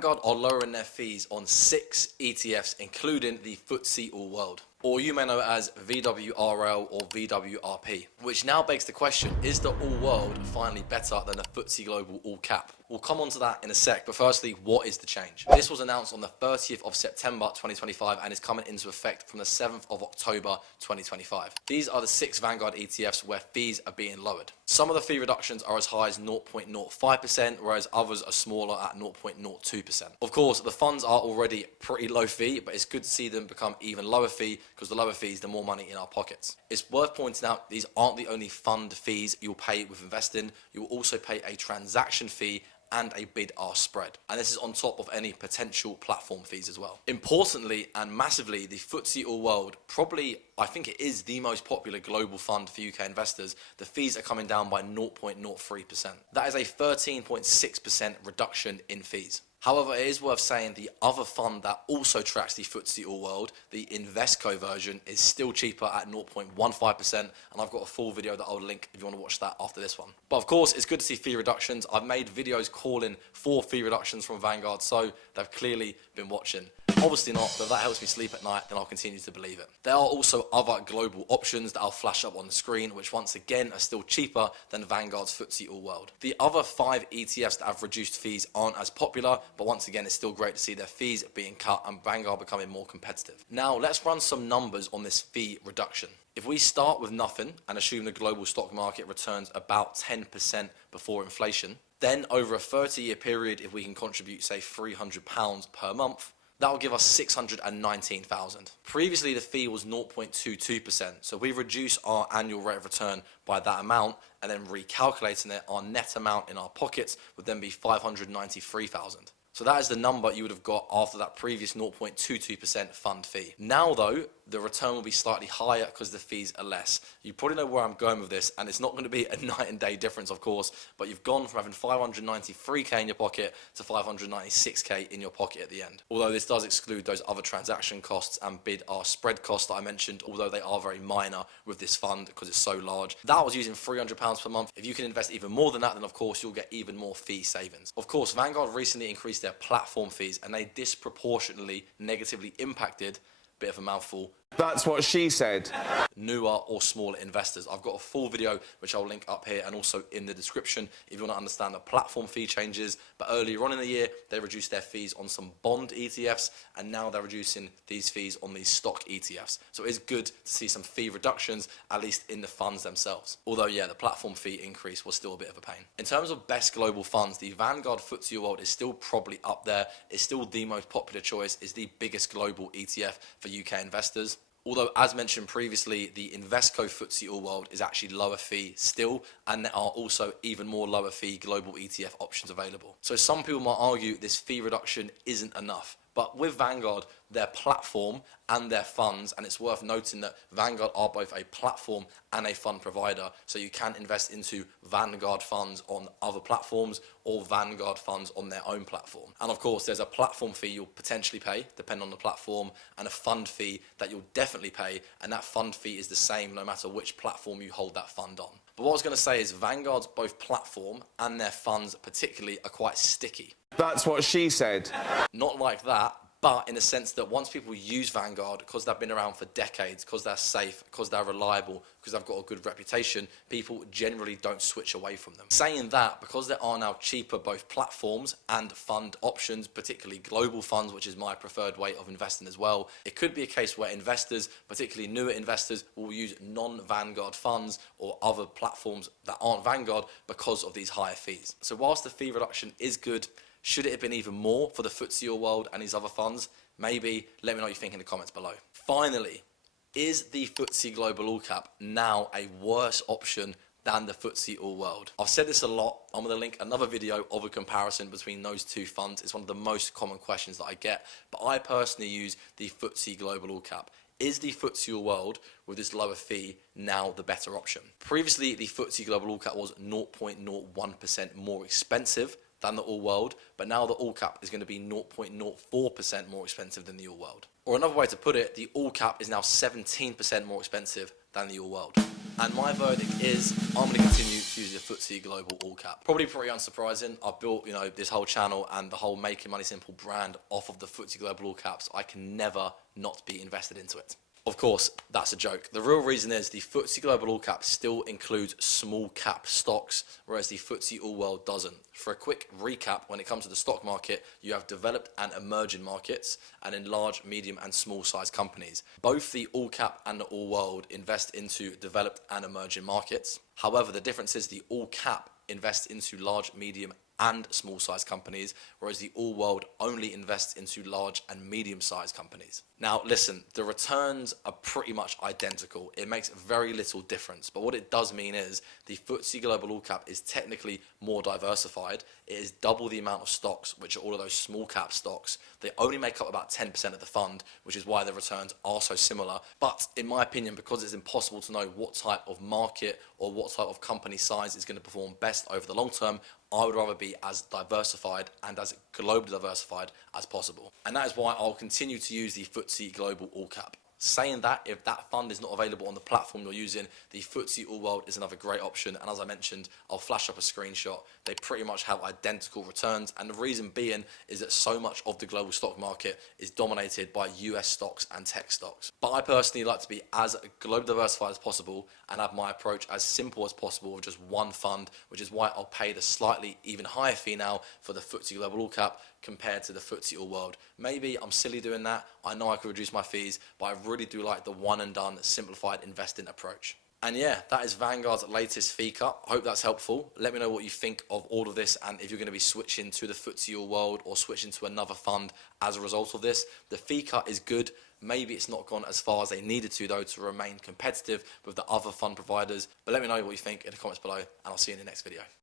Vanguard are lowering their fees on 6 ETFs, including the FTSE All World, or you may know it as VWRL or VWRP, which now begs the question, is the All World finally better than the FTSE Global All Cap? We'll come on to that in a sec, but firstly, what is the change? This was announced on the 30th of September 2025 and is coming into effect from the 7th of October 2025. These are the 6 Vanguard ETFs where fees are being lowered. Some of the fee reductions are as high as 0.05%, whereas others are smaller at 0.02%. Of course, the funds are already pretty low fee, but it's good to see them become even lower fee, because the lower fees, the more money in our pockets. It's worth pointing out these aren't the only fund fees you'll pay with investing. You'll also pay a transaction fee and a bid-ask spread. And this is on top of any potential platform fees as well. Importantly and massively, the FTSE All World, probably, I think it is the most popular global fund for UK investors. The fees are coming down by 0.03%. That is a 13.6% reduction in fees. However, it is worth saying the other fund that also tracks the FTSE All World, the Invesco version, is still cheaper at 0.15%, and I've got a full video that I'll link if you want to watch that after this one. But of course, it's good to see fee reductions. I've made videos calling for fee reductions from Vanguard, so they've clearly been watching. Obviously not, but if that helps me sleep at night, then I'll continue to believe it. There are also other global options that I'll flash up on the screen, which once again are still cheaper than Vanguard's FTSE All World. The other 5 ETFs that have reduced fees aren't as popular, but once again, it's still great to see their fees being cut and Vanguard becoming more competitive. Now, let's run some numbers on this fee reduction. If we start with nothing and assume the global stock market returns about 10% before inflation, then over a 30-year period, if we can contribute, say, £300 per month, that will give us 619,000. Previously, the fee was 0.22%, so we reduce our annual rate of return by that amount, and then recalculating it, our net amount in our pockets would then be 593,000. So that is the number you would have got after that previous 0.22% fund fee. Now though, the return will be slightly higher because the fees are less. You probably know where I'm going with this, and it's not going to be a night and day difference, of course, but you've gone from having 593k in your pocket to 596k in your pocket at the end. Although this does exclude those other transaction costs and bid-ask spread costs that I mentioned, although they are very minor with this fund because it's so large. That was using £300 per month. If you can invest even more than that, then of course you'll get even more fee savings. Of course, Vanguard recently increased their platform fees, and they disproportionately negatively impacted, bit of a mouthful, that's what she said, newer or smaller investors. I've got a full video which I'll link up here and also in the description if you want to understand the platform fee changes. But earlier on in the year, they reduced their fees on some bond ETFs, and now they're reducing these fees on these stock ETFs. So it is good to see some fee reductions, at least in the funds themselves. Although, yeah, the platform fee increase was still a bit of a pain. In terms of best global funds, the Vanguard FTSE All World is still probably up there. It's still the most popular choice. It's the biggest global ETF for UK investors. Although, as mentioned previously, the Invesco FTSE All World is actually lower fee still, and there are also even more lower fee global ETF options available. So some people might argue this fee reduction isn't enough. But with Vanguard, their platform and their funds, and it's worth noting that Vanguard are both a platform and a fund provider, so you can invest into Vanguard funds on other platforms or Vanguard funds on their own platform. And of course, there's a platform fee you'll potentially pay, depending on the platform, and a fund fee that you'll definitely pay, and that fund fee is the same no matter which platform you hold that fund on. But what I was going to say is Vanguard's both platform and their funds particularly are quite sticky. that's what she said. Not like that, but in the sense that once people use Vanguard, because they've been around for decades, because they're safe, because they're reliable, because they've got a good reputation, people generally don't switch away from them. Saying that, because there are now cheaper both platforms and fund options, particularly global funds, which is my preferred way of investing as well, it could be a case where investors, particularly newer investors, will use non-Vanguard funds or other platforms that aren't Vanguard because of these higher fees. So whilst the fee reduction is good, should it have been even more for the FTSE All World and these other funds? Maybe. Let me know what you think in the comments below. Finally, is the FTSE Global All Cap now a worse option than the FTSE All World? I've said this a lot. I'm going to link another video of a comparison between those two funds. It's one of the most common questions that I get, but I personally use the FTSE Global All Cap. Is the FTSE All World with this lower fee now the better option? Previously, the FTSE Global All Cap was 0.01% more expensive than the All World, but now the All Cap is going to be 0.04% more expensive than the All World. Or another way to put it, the All Cap is now 17% more expensive than the All World. And my verdict is I'm going to continue to use the FTSE Global All Cap. Probably pretty unsurprising. I've built, this whole channel and the whole Making Money Simple brand off of the FTSE Global All Caps. I can never not be invested into it. Of course, that's a joke. The real reason is the FTSE Global All Cap still includes small cap stocks, whereas the FTSE All World doesn't. For a quick recap, when it comes to the stock market, you have developed and emerging markets, and in large, medium, and small size companies. Both the All Cap and the All World invest into developed and emerging markets. However, the difference is the All Cap invests into large, medium, and small size companies, whereas the All World only invests into large and medium sized companies. Now listen, the returns are pretty much identical. It makes very little difference, but what it does mean is the FTSE Global All Cap is technically more diversified. It is double the amount of stocks, which are all of those small cap stocks. They only make up about 10% of the fund, which is why the returns are so similar. But in my opinion, because it's impossible to know what type of market or what type of company size is going to perform best over the long term, I would rather be as diversified and as globally diversified as possible. And that is why I'll continue to use the FTSE Global All Cap. Saying that, if that fund is not available on the platform you're using, the FTSE All World is another great option. And as I mentioned, I'll flash up a screenshot. They pretty much have identical returns. And the reason being is that so much of the global stock market is dominated by US stocks and tech stocks. But I personally like to be as globally diversified as possible and have my approach as simple as possible with just one fund, which is why I'll pay the slightly even higher fee now for the FTSE Global All Cap compared to the FTSE All World. Maybe I'm silly doing that. I know I could reduce my fees, but I really do like the one and done simplified investing approach. And yeah, that is Vanguard's latest fee cut. I hope that's helpful. Let me know what you think of all of this and if you're going to be switching to the FTSE All World or switching to another fund as a result of this. The fee cut is good. Maybe it's not gone as far as they needed to though to remain competitive with the other fund providers. But let me know what you think in the comments below and I'll see you in the next video.